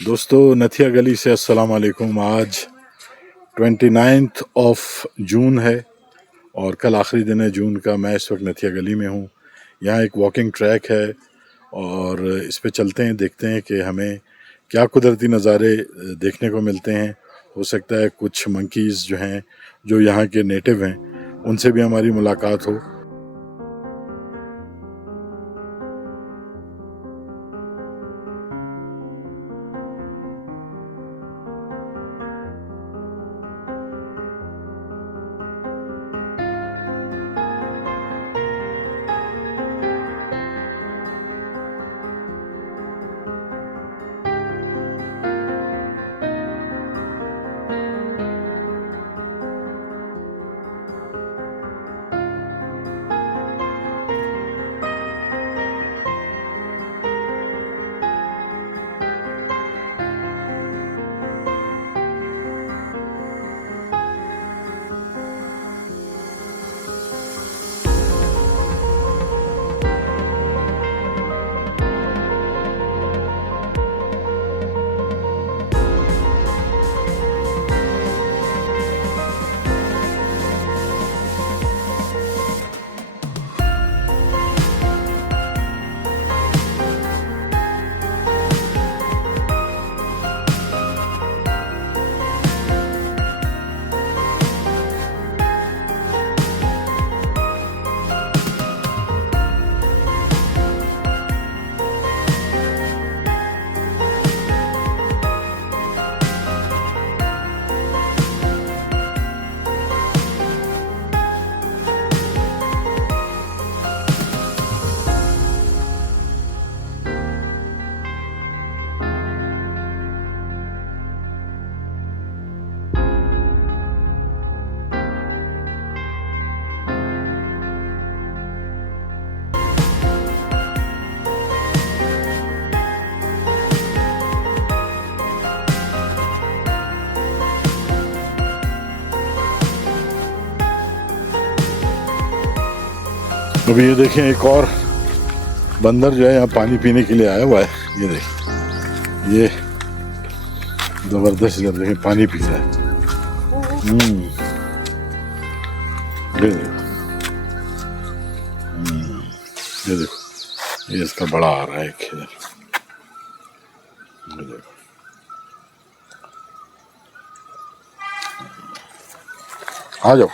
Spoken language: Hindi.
दोस्तों नथिया गली से अस्सलाम वालेकुम। आज 29 ऑफ जून है और कल आखिरी दिन है जून का। मैं इस वक्त नथिया गली में हूँ। यहाँ एक वॉकिंग ट्रैक है और इस पे चलते हैं, देखते हैं कि हमें क्या कुदरती नज़ारे देखने को मिलते हैं। हो सकता है कुछ मंकीज़ जो हैं, जो यहाँ के नेटिव हैं, उनसे भी हमारी मुलाकात हो। अभी ये देखें, एक और बंदर जो है यहाँ पानी पीने के लिए आया हुआ है। ये देखें, ये जबरदस्त, इधर देखें पानी पी रहा है। ये देखो, ये देखो, ये इसका बड़ा आ रहा है एक इधर। ये देखो, आ जाओ।